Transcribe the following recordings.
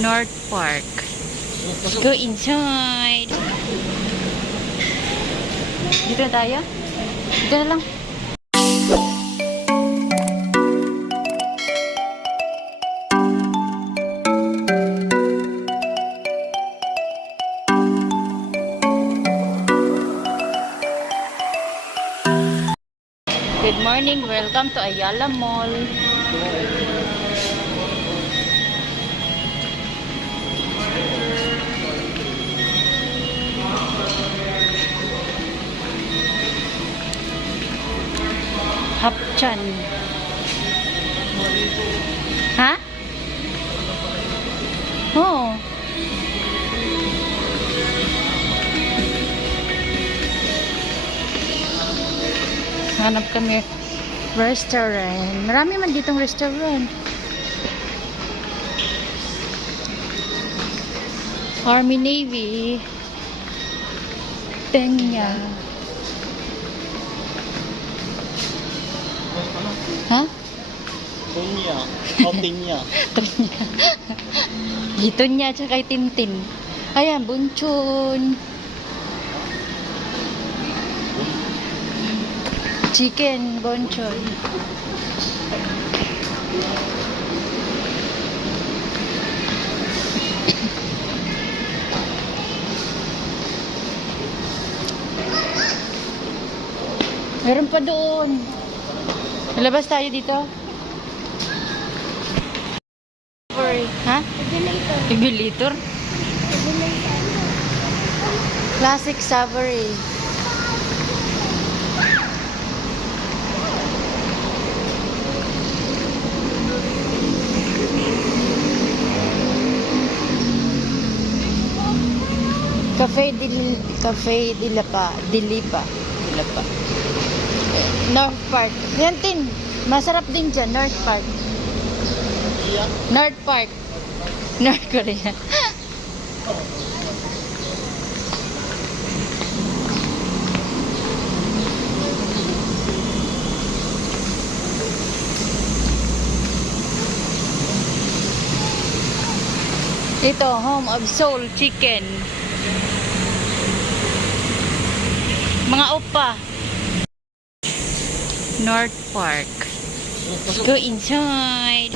North Park. Let's go inside. Dito na tayo? Dito na lang. Good morning. Welcome to Ayala Mall. Hapchan. Ha? Oh. Hanap kami restaurant. Marami man ditong restaurant. Army Navy. Tenya. Ha? Tonya. Oh, Tenya. Tonya. Dito niya tsaka kay Tintin. Ayan, Bunchon. Chicken bonchon. Meron pa doon. Lalabas tayo dito. Ha? Regulator. Classic Savory. Cafe Dilipa. North Park. Yan din. Masarap din dyan. North Park. North Park. North Korea. Ito, Home of Soul Chicken. Mga opa. North Park. Let's go inside.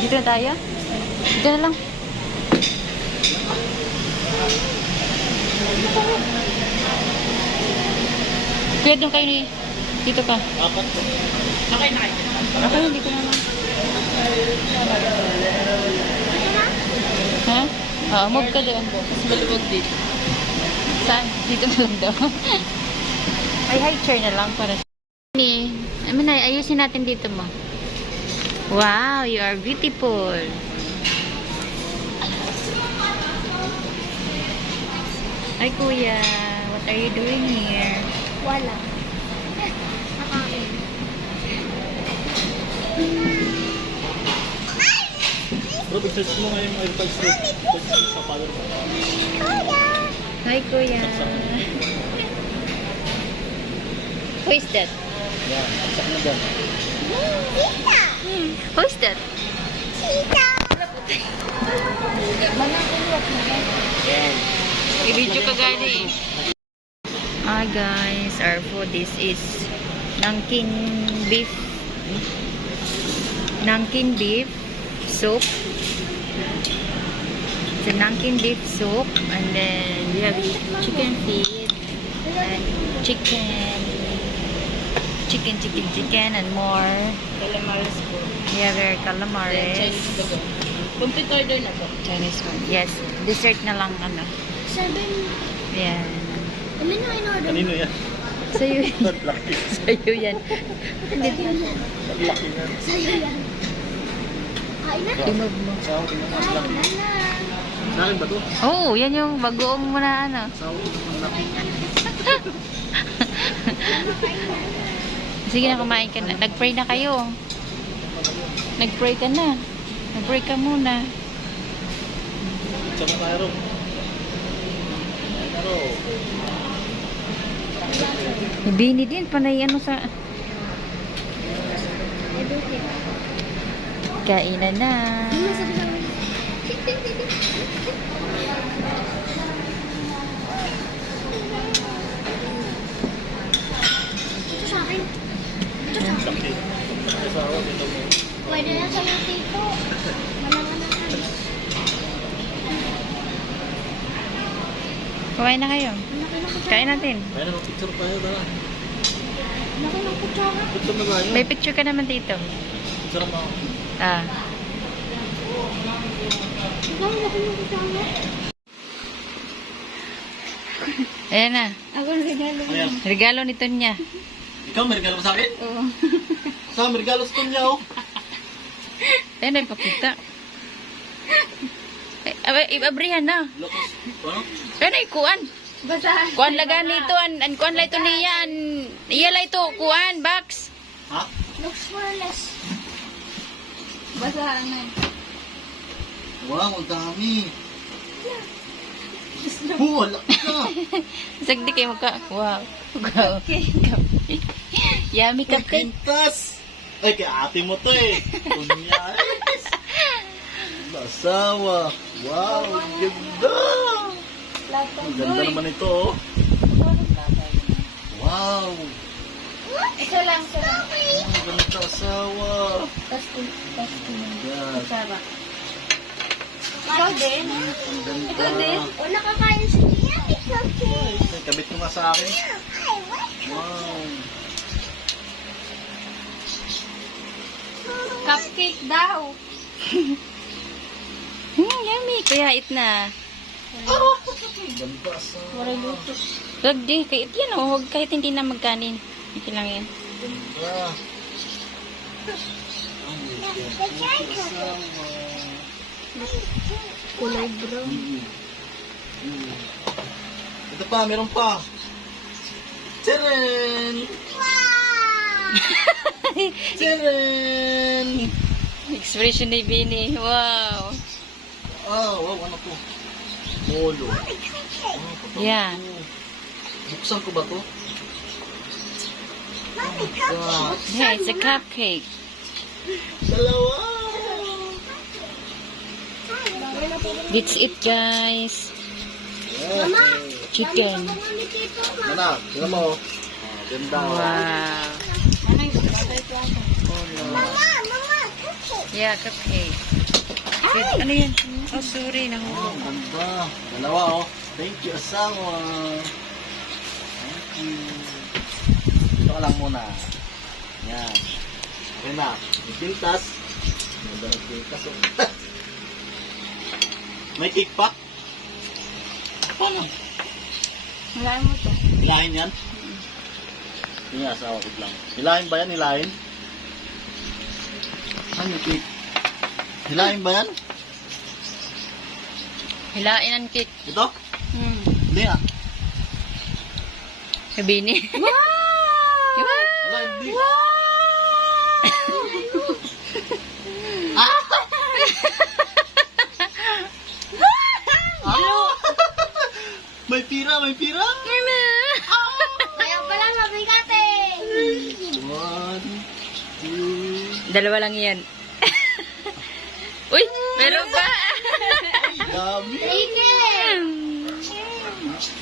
Dito na tayo? Dito na lang. Kuya, doon kayo ni... Dito ka. Apat po. Okay na kayo. Okay, dito na lang. Ha? Oo, move ka doon. Mas maluwag dito. Saan? Dito na lang daw. Ay, high chair na lang para sa... ayusin natin dito mo. Wow, you are beautiful. Hi, Kuya. What are you doing here? Wala. Nakain. Bro, big-search mo ngayon yung AirTags Street. Sa power mo. Hi, Kuya. Who is that? Yan. Sak mo dyan. Tita! Who is that? Tita! Yan. I-video ka gani. Hi guys, our food is Nankin beef soup. It's a Nankin beef soup, and then we have chicken feet and chicken and more. Calamares po. We have our calamares. Complete order na po. Chinese one. Yes, dessert na lang ano. 7. Yan. Ano yung in-order? Kanino yan? Sa'yo yan. Not lucky. Sa'yo yan. Sa'yo yan. Not lucky yan. Sa'yo yan. Kain na? Remove mo. Sa akin naman Kain lucky. na na. Sa akin ba to? Oh, yan yung bagoong mo na ano. Sa akin naman lucky. Sige na, kumain ka na. Nag-pray na kayo. Nag-pray ka na. Nag-pray ka muna. Sa mga karo. Karo. Bini din, panay ano sa... Kainan na. Ito sa akin. Ito sa akin. Sakit. Asawa, ito mo. Pwede na sa mga tito. Mananganan. Kumain na kayo. Kain natin. Kaya naman picture tayo, tara. Laki ng kutsara. Picture na tayo. May picture ka naman dito. Picture mo. Ah. Laki ng kutsara. Ayan na. Ako na regalo. Ayan. Regalo ni Tonya. Ikaw, may regalo mo sa akin? Oo. Sa may regalo sa Tonya, oh. Ayan na, ipakita. Ibabrihan na. Lokos. Ano? Ayan na, ikuan. Basahan. Kuan laga nito, an kuan lay to niya, iya lay to, kuan, box. Ha? Looks for less. Basahan na. Wow, ang dami. Wala ka. Sagdi kayo magka, wow. Wow. Yummy cupcake. Pintas. Ay, kay ate mo to eh. Kunyas. Asawa. Wow, ang ganda. Ang ganda naman ito, oh. Wow. Ito lang, ito lang. Ang ganda, asawa. Tasting. Yes. Kutsara. Ikaw din? Ang ganda. Ikaw din? O nakakain sa niya. Ikaw din. Ay, kabit mo nga sa akin. Wow. Cupcake daw. Yummy. Kaya it na. Ang ganda, asawa. Waray luto. Wag di, kahit yan o, huwag kahit hindi na magkanin. Okay lang yan. Ganda. Ang ganda, asawa. Kulay brown. Ito pa, meron pa. Tcharan! Tcharan! Expression ni Bini. Wow. Ah, wow, ano to? Molo. Yeah. Buksan ko ba to? God. Yeah, it's a cupcake. Dalawa! That's it, guys. Mama! Chicken. Mana, tingnan mo. Ah, ganda. Wow. Mama, Yeah, cupcake. Wait, ano yan? Oh, sorry. Oh, Nahulog. ganda. Dalawa, oh. Thank you, asawa. Thank you. Dito ka lang muna. Yan. Okay na. May pintas. Ganda ng pintas, oh. May cake pa? Paano? Wala mo to. Hilahin yan? Hindi, asawa ko lang. Hilahin ba yan? Hilahin? Ano yung cake? Hilahin ba yan? Hilain ang cake. Ito? Hindi ah. Sa Bini. Wow! Wala, hindi. May pira, may pira. Kaya pala mabigat eh. 1, 2, Dalawa lang yan. Uy, meron pa. dami. Chicken!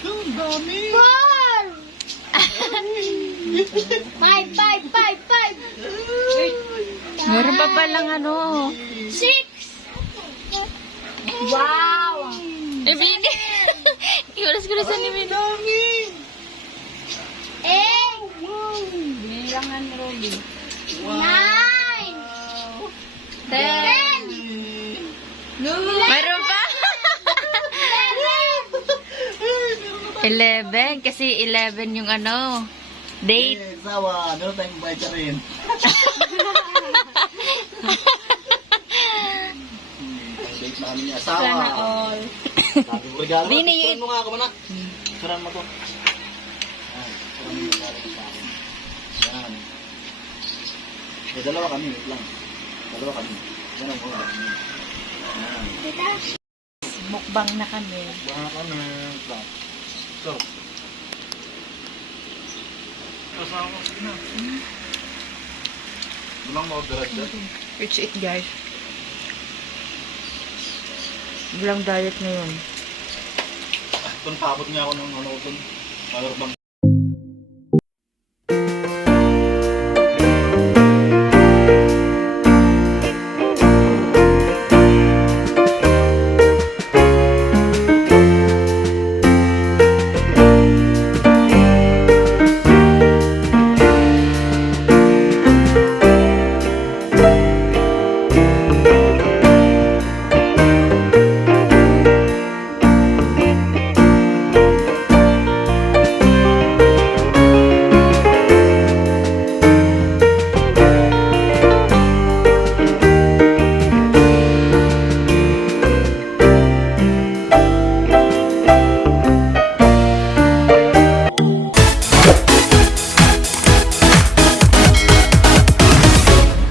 Ang dami. Four! Five! Meron pa palang ano. Six! Wow! Eh, Bini. Iulas-ulasan ni Bini. Dami. Eight! Binilangan ni Robby. Nine! Ten! Meron pa. 11. Kasi 11 yung ano. Date. Eh, sawa. Meron tayong bayad ka rin. Pang-date namin niya. Asawa. Sana all. Sabi ko, regalo mo. Bini, Picturean mo nga ako, manak. Picturean mo to. Yan. Picturean mo yung regalo ko sa akin. Yan. Eh, dalawa kami. Wait lang. Dalawa kami. Yan ang mga. Yan. Mukbang na kami. Baka kami. Wait lang. So. Kasama ko na. Walang ma-order dyan. It's it, guys. Bilang diet ngayon. Doon paabot nga ako ng ano doon. Power bank.